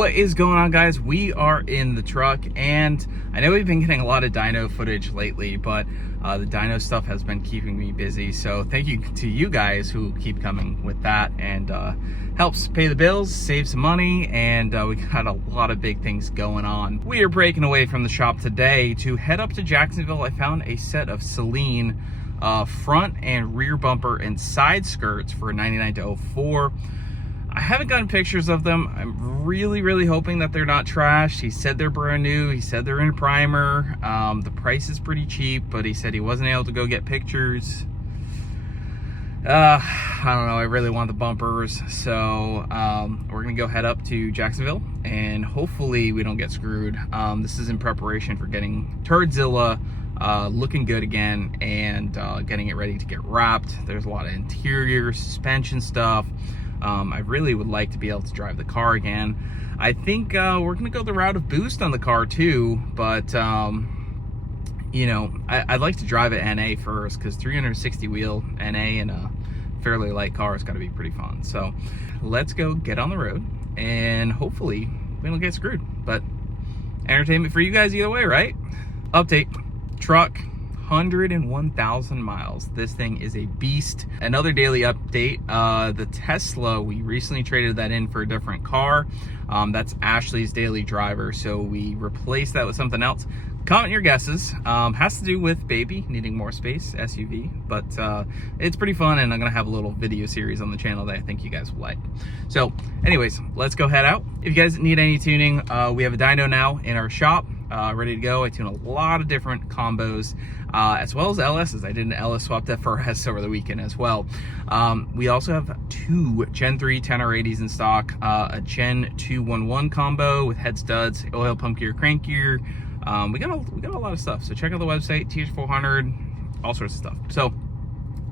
What is going on, guys? We are in the truck, and I know we've been getting a lot of dyno footage lately, but the dyno stuff has been keeping me busy. So thank you to you guys who keep coming with that, and helps pay the bills, save some money, and we got a lot of big things going on. We are breaking away from the shop today to head up to Jacksonville. I found a set of Saleen front and rear bumper and side skirts for $99 to $04. I haven't gotten pictures of them. I'm really hoping that they're not trashed. He said they're brand new. He said they're in primer. The price is pretty cheap, but he said he wasn't able to go get pictures. I don't know. I really want the bumpers. So we're going to go head up to Jacksonville, and hopefully we don't get screwed. This is in preparation for getting Turdzilla looking good again, and getting it ready to get wrapped. There's a lot of interior suspension stuff. I really would like to be able to drive the car again. I think we're gonna go the route of boost on the car too, but you know, I'd like to drive it NA first, because 360 wheel NA in a fairly light car is gotta be pretty fun. So let's go get on the road, and hopefully we don't get screwed, but entertainment for you guys either way, right? Update: truck, 101,000 miles. This thing is a beast. Another daily update, the Tesla, we recently traded that in for a different car. That's Ashley's daily driver, so we replaced that with something else. Comment your guesses. Has to do with baby needing more space, SUV, but it's pretty fun, and I'm gonna have a little video series on the channel that I think you guys will like. So anyways, let's go head out. If you guys need any tuning, we have a dyno now in our shop, ready to go. I tune a lot of different combos, as well as LSs. I did an LS swap FRS over the weekend as well. We also have two Gen 3 10R80s in stock, a Gen 211 combo with head studs, oil pump gear, crank gear. We got a lot of stuff, so check out the website, TH400, all sorts of stuff. So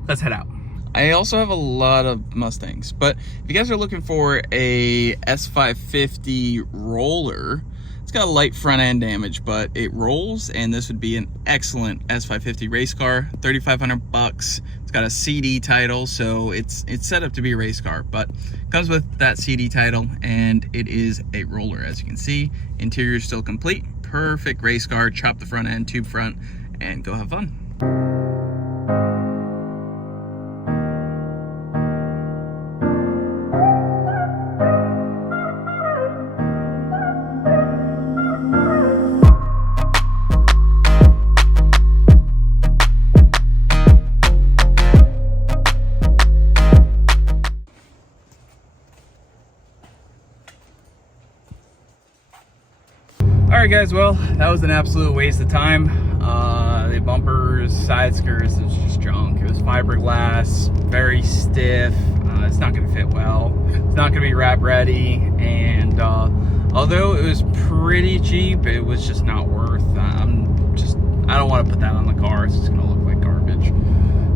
let's head out. I also have a lot of Mustangs, but if you guys are looking for a S550 roller, it's got a light front end damage, but it rolls, and this would be an excellent S550 race car. 3,500 bucks. It's got a CD title, so it's set up to be a race car, but comes with that CD title, and it is a roller, as you can see. Interior is still complete. Perfect race car. Chop the front end, tube front, and go have fun. Alright guys, well, that was an absolute waste of time. The bumpers, side skirts, it was just junk. It was fiberglass, very stiff. It's not going to fit well. It's not going to be wrap ready, and although it was pretty cheap, it was just not worth. I don't want to put that on the car. It's just going to look like garbage.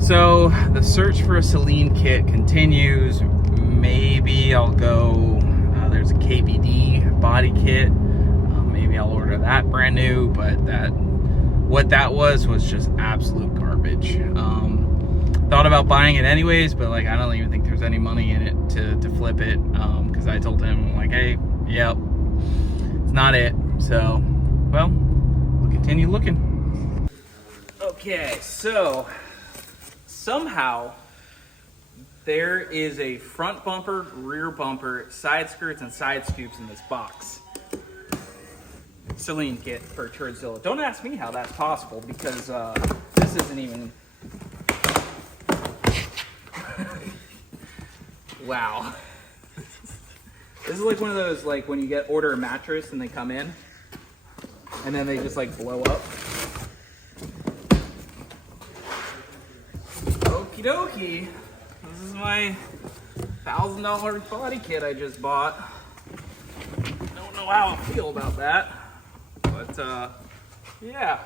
So the search for a Saleen kit continues. Maybe I'll go, there's a KBD body kit. Maybe I'll order that brand new, but what that was just absolute garbage. Thought about buying it anyways, but like I don't even think there's any money in it to flip it, because I told him like, hey, yep, it's not it. So well, we'll continue looking. Okay, so somehow there is a front bumper, rear bumper, side skirts, and side scoops in this box. Saleen kit for Turdzilla. Don't ask me how that's possible, because this isn't even... Wow. This is like one of those, like when you order a mattress and they come in and then they just like blow up. Okie dokie. This is my $1,000 body kit I just bought. Don't know how I feel about that. But yeah,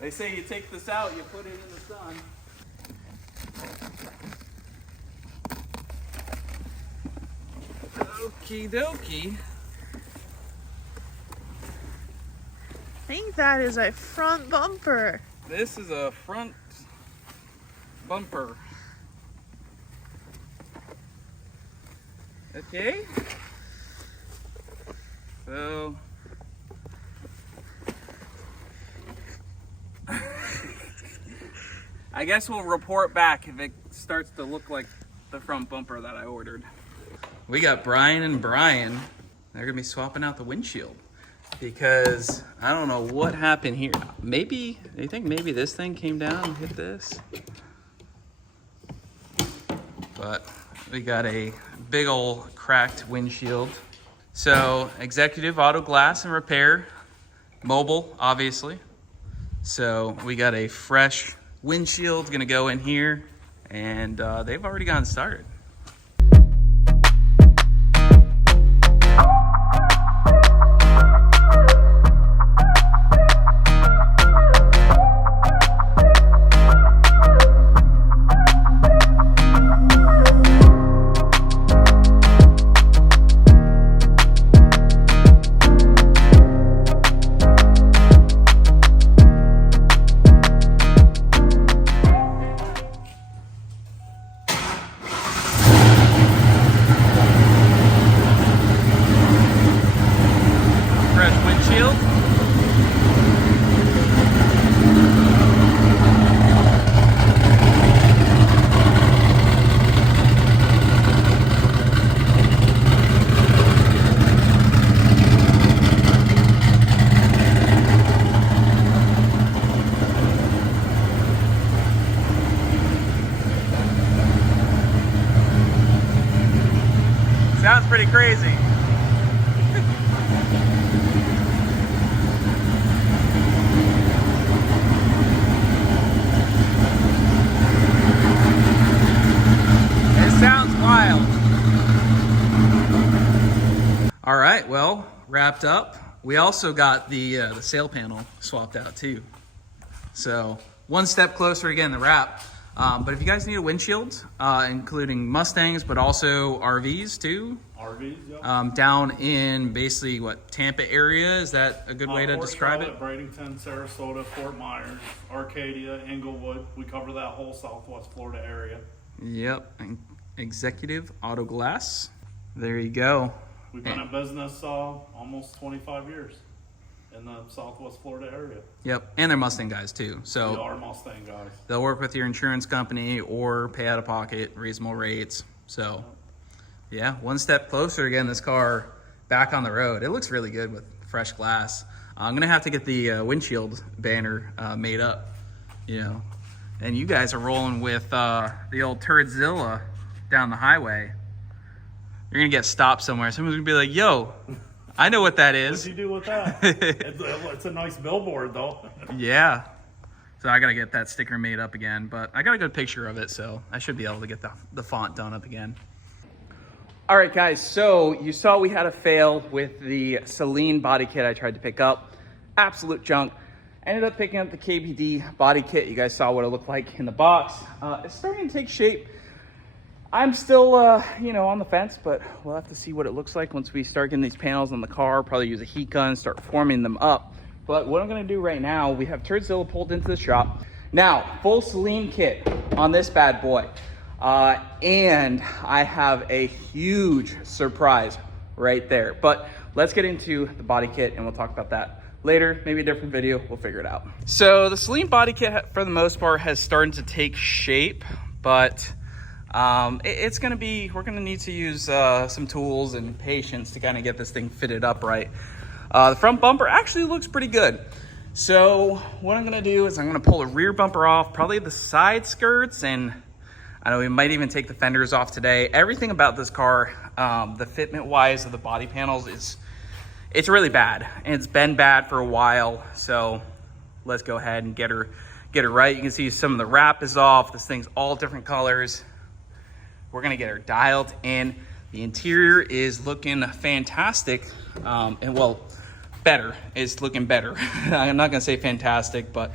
they say you take this out, you put it in the sun. Okie dokie. I think that is a front bumper. This is a front bumper. Okay. So I guess we'll report back if it starts to look like the front bumper that I ordered. We got Brian and Brian. They're gonna be swapping out the windshield because I don't know what happened here. Maybe, you think maybe this thing came down and hit this? But we got a big old cracked windshield. So Executive Auto Glass and Repair, mobile, obviously. So we got a fresh windshield gonna go in here, and they've already gotten started. Sounds pretty crazy. It sounds wild. All right, well, wrapped up. We also got the sail panel swapped out too. So one step closer again to wrap. But if you guys need a windshield, including Mustangs, but also RVs too. RVs, yeah. Down in basically what, Tampa area? Is that a good way to describe it? Bradenton, Sarasota, Fort Myers, Arcadia, Englewood. We cover that whole Southwest Florida area. Yep. Executive Auto Glass. There you go. We've been in business almost 25 years in the Southwest Florida area. Yep, and they're Mustang guys too. So We are Mustang guys. they'll work with your insurance company or pay out of pocket, reasonable rates. So yeah, one step closer again, this car back on the road. It looks really good with fresh glass. I'm gonna have to get the windshield banner made up, you know. And you guys are rolling with the old Turdzilla down the highway. You're gonna get stopped somewhere. Someone's gonna be like, yo, I know what that is. What'd you do with that? It's a nice billboard though. Yeah. So I gotta get that sticker made up again, but I got a good picture of it, so I should be able to get the font done up again. All right, guys, so you saw we had a fail with the Saleen body kit I tried to pick up. Absolute junk. Ended up picking up the KBD body kit. You guys saw what it looked like in the box. It's starting to take shape. I'm still, you know, on the fence, but we'll have to see what it looks like once we start getting these panels on the car. Probably use a heat gun, start forming them up. But what I'm gonna do right now, we have Turdzilla pulled into the shop. Now, full Saleen kit on this bad boy. And I have a huge surprise right there. But let's get into the body kit and we'll talk about that later. Maybe a different video, we'll figure it out. So the Saleen body kit, for the most part, has started to take shape, but it's gonna be, we're gonna need to use some tools and patience to kind of get this thing fitted up right. The front bumper actually looks pretty good. So what I'm gonna do is I'm gonna pull the rear bumper off, probably the side skirts, and I know we might even take the fenders off today. Everything about this car, the fitment wise of the body panels, it's really bad. And it's been bad for a while. So let's go ahead and get her right. You can see some of the wrap is off. This thing's all different colors. We're gonna get her dialed in. The interior is looking fantastic. And well, better, it's looking better. I'm not gonna say fantastic, but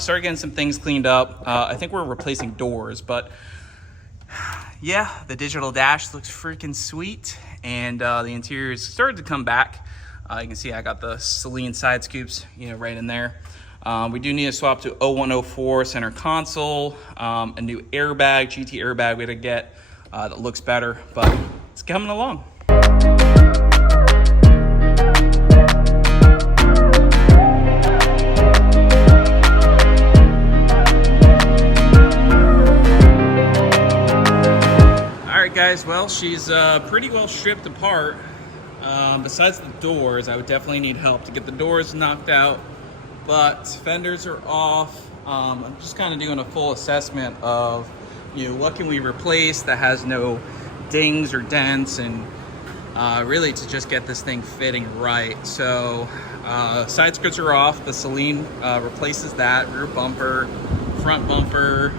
started getting some things cleaned up. I think we're replacing doors, but yeah, the digital dash looks freaking sweet, and the interior is started to come back. You can see I got the Saleen side scoops, you know, right in there. We do need to swap to 0104 center console, a new airbag, GT airbag we had to get that looks better, but it's coming along. guys, well, she's pretty well stripped apart. Besides the doors, I would definitely need help to get the doors knocked out, but fenders are off. I'm just kind of doing a full assessment of, what can we replace that has no dings or dents, and really to just get this thing fitting right. So side skirts are off. The Saleen replaces that. Rear bumper, front bumper.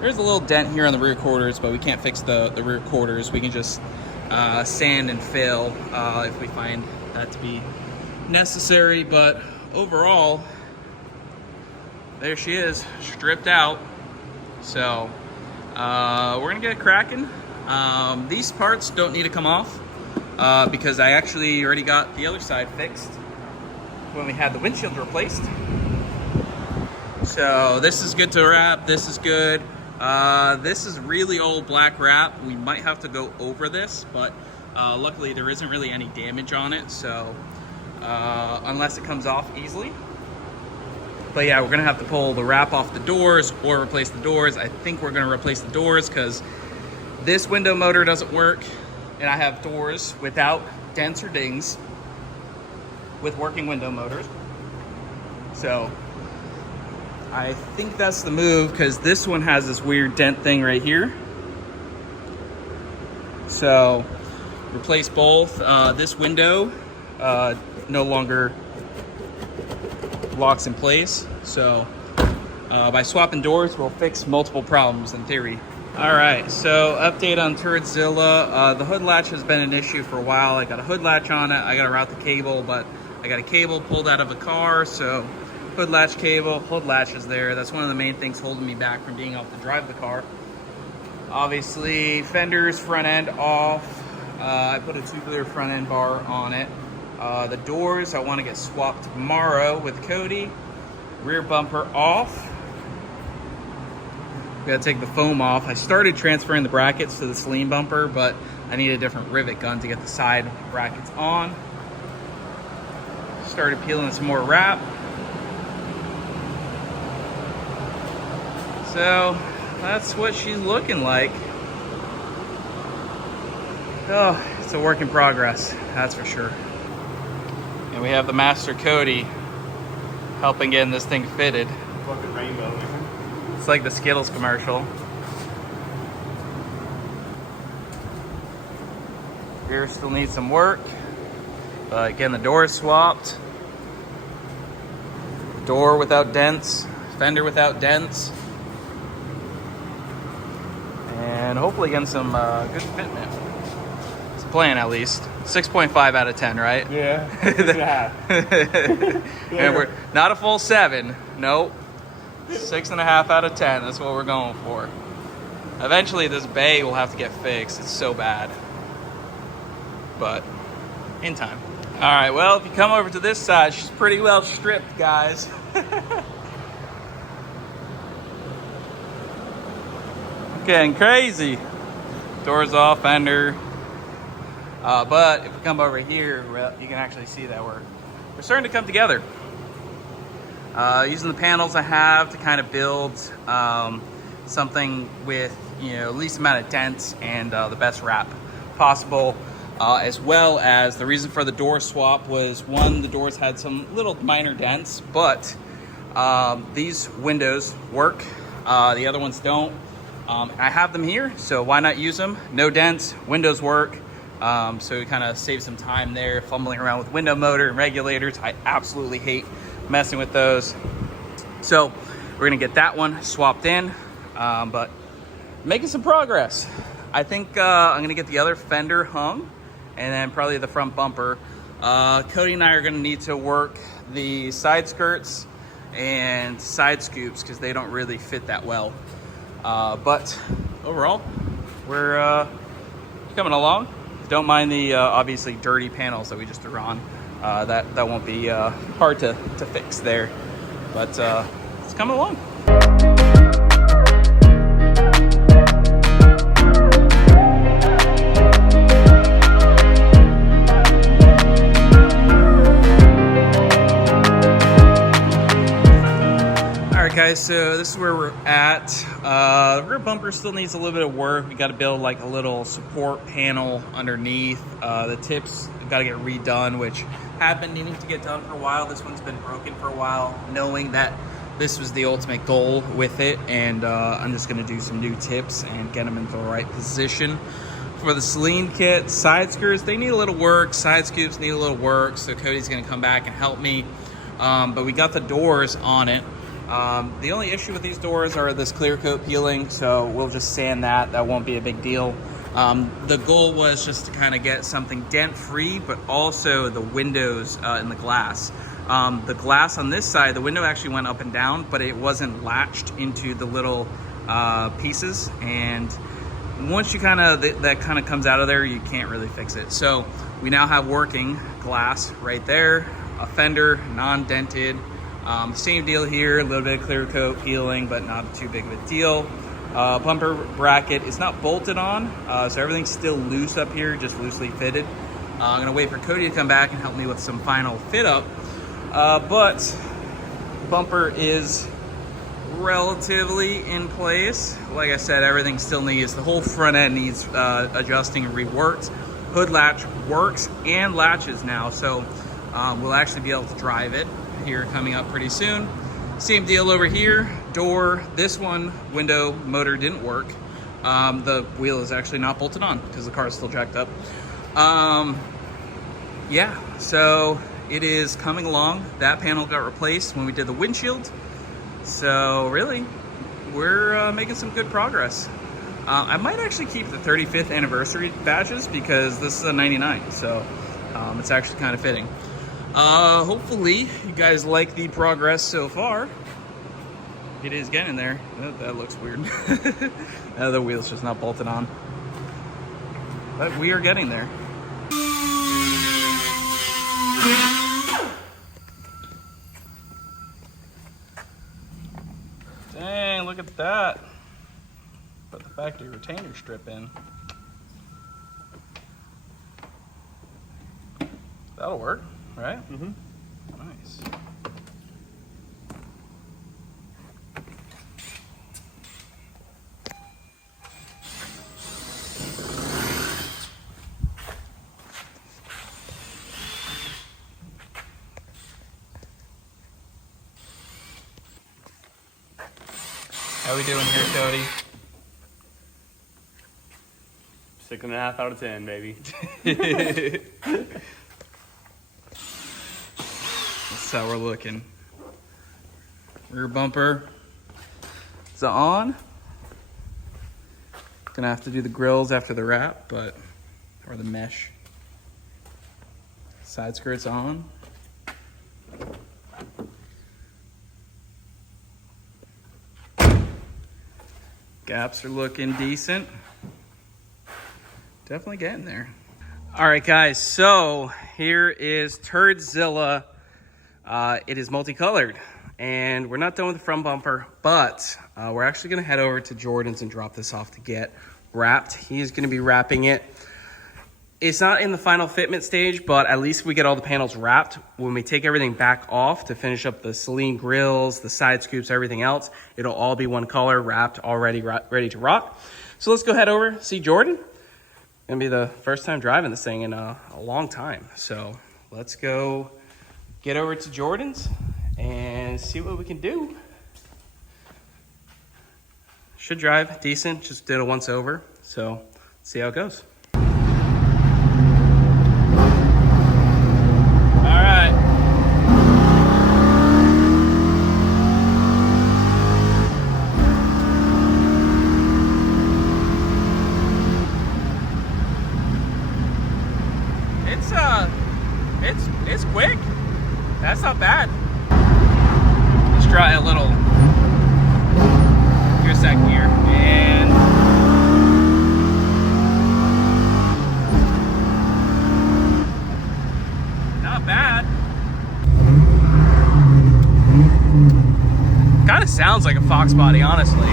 There's a little dent here on the rear quarters, but we can't fix the rear quarters. We can just sand and fill if we find that to be necessary. But overall, there she is, stripped out. So we're gonna get cracking. These parts don't need to come off because I actually already got the other side fixed when we had the windshield replaced. So this is good to wrap. This is good. This is really old black wrap. We might have to go over this, but luckily there isn't really any damage on it, so unless it comes off easily. But yeah, we're gonna have to pull the wrap off the doors or replace the doors. I think we're gonna replace the doors because this window motor doesn't work, and I have doors without dents or dings with working window motors. So I think that's the move, because this one has this weird dent thing right here. So replace both. This window no longer locks in place. So by swapping doors, we'll fix multiple problems in theory. All right, so update on Turdzilla. The hood latch has been an issue for a while. I got a hood latch on it. I got to route the cable, but I got a cable pulled out of a car, so hood latch cable, hood latch is there. That's one of the main things holding me back from being able to drive the car. Obviously, fenders, front end off. I put a tubular front end bar on it. The doors I want to get swapped tomorrow with Cody. Rear bumper off. We gotta take the foam off. I started transferring the brackets to the Saleen bumper, but I need a different rivet gun to get the side brackets on. Started peeling some more wrap. So that's what she's looking like. Oh, it's a work in progress, that's for sure. And we have the master Cody helping getting this thing fitted. Fucking rainbow. It's like the Skittles commercial. Rear still needs some work, but again, the door is swapped. Door without dents, fender without dents. And hopefully getting some good fitment. It's a plan, at least. 6.5 out of 10, right? Yeah. 6.5. And we're not a full 7. Nope. 6.5 out of 10. That's what we're going for. Eventually, this bay will have to get fixed. It's so bad. But in time. All right. Well, if you come over to this side, she's pretty well stripped, guys. Getting crazy. Doors off, fender. But if we come over here, well, you can actually see that we're starting to come together. Using the panels I have to kind of build something with least amount of dents and the best wrap possible, as well as the reason for the door swap was, one, the doors had some little minor dents, but these windows work, the other ones don't. I have them here, so why not use them? No dents, windows work. So we kind of save some time there, fumbling around with window motor and regulators. I absolutely hate messing with those. So we're gonna get that one swapped in, but making some progress. I think I'm gonna get the other fender hung, and then probably the front bumper. Cody and I are gonna need to work the side skirts and side scoops because they don't really fit that well. But overall, we're coming along. Don't mind the obviously dirty panels that we just threw on. That won't be hard to fix there, but it's coming along. All right, guys. guys, so this is where we're at. The rear bumper still needs a little bit of work. We got to build like a little support panel underneath. The tips got to get redone, which have been needing to get done for a while. This one's been broken for a while, knowing that this was the ultimate goal with it. And I'm just going to do some new tips and get them into the right position. For the Saleen kit, side skirts, they need a little work. Side scoops need a little work, so Cody's going to come back and help me. But we got the doors on it. The only issue with these doors are this clear coat peeling, so we'll just sand that. That won't be a big deal. The goal was just to kind of get something dent-free, but also the windows in the glass. The glass on this side, the window actually went up and down, but it wasn't latched into the little pieces. And once you that kind of comes out of there, you can't really fix it. So we now have working glass right there. A fender, non-dented. Same deal here, a little bit of clear coat peeling, but not too big of a deal. Bumper bracket is not bolted on, so everything's still loose up here, just loosely fitted. I'm gonna wait for Cody to come back and help me with some final fit up. But bumper is relatively in place. Like I said, everything still needs, the whole front end needs adjusting and reworked. Hood latch works and latches now, so we'll actually be able to drive it here coming up pretty soon. Same deal over here. Door, this one, window, motor didn't work. The wheel is actually not bolted on because the car is still jacked up. Yeah, so it is coming along. That panel got replaced when we did the windshield. So really, we're making some good progress. I might actually keep the 35th anniversary badges because this is a 99, so it's actually kind of fitting. Hopefully you guys like the progress so far. It is getting there. That looks weird. The wheel's just not bolted on. But we are getting there. Dang, look at that. Put the factory retainer strip in. That'll work, right? Mm-hmm. Nice. How we doing here, Cody? 6.5 out of 10, baby. That's how we're looking. Rear bumper is on. Gonna have to do the grills after the wrap, or the mesh. Side skirts on. Gaps are looking decent. Definitely getting there. All right, guys, so here is Turdzilla. It is multicolored, and we're not done with the front bumper, but we're actually gonna head over to Jordan's and drop this off to get wrapped. He's gonna be wrapping it. It's not in the final fitment stage, but at least we get all the panels wrapped. When we take everything back off to finish up the Saleen grills, the side scoops, everything else, it'll all be one color, wrapped, already ready to rock. So let's go head over, see Jordan. Gonna be the first time driving this thing in a long time. So let's go get over to Jordan's and see what we can do. Should drive decent, just did a once over. So let's see how it goes. It's quick. That's not bad. Let's try a little gear second gear and not bad. Kind of sounds like a Fox body, honestly.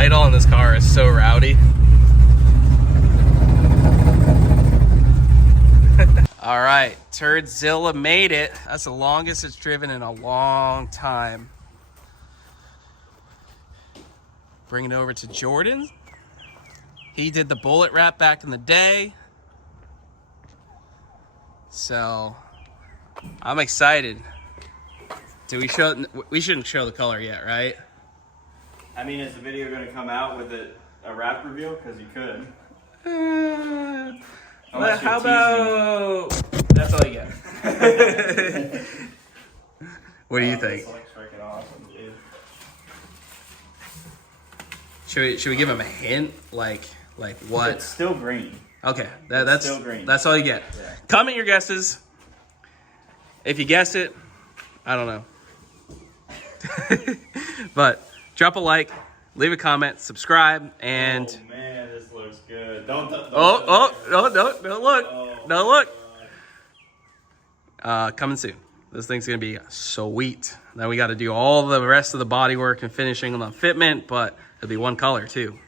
Idle in this car is so rowdy. All right, Turdzilla made it. That's the longest it's driven in a long time. Bring it over to Jordan. He did the bullet wrap back in the day. So I'm excited. We shouldn't show the color yet, right? I mean, is the video going to come out with a wrap reveal? Because you could. But how about... That's all you get. What do you think? This looks freaking awesome, dude. Should we give him a hint? Like what? It's still green. Okay, that's still green. That's all you get. Yeah. Comment your guesses. If you guess it, I don't know. But drop a like, leave a comment, subscribe, and Oh man, this looks good. Don't no, look, no look. Coming soon. This thing's gonna be sweet. Then we got to do all the rest of the body work and finishing on the fitment, but it'll be one color too.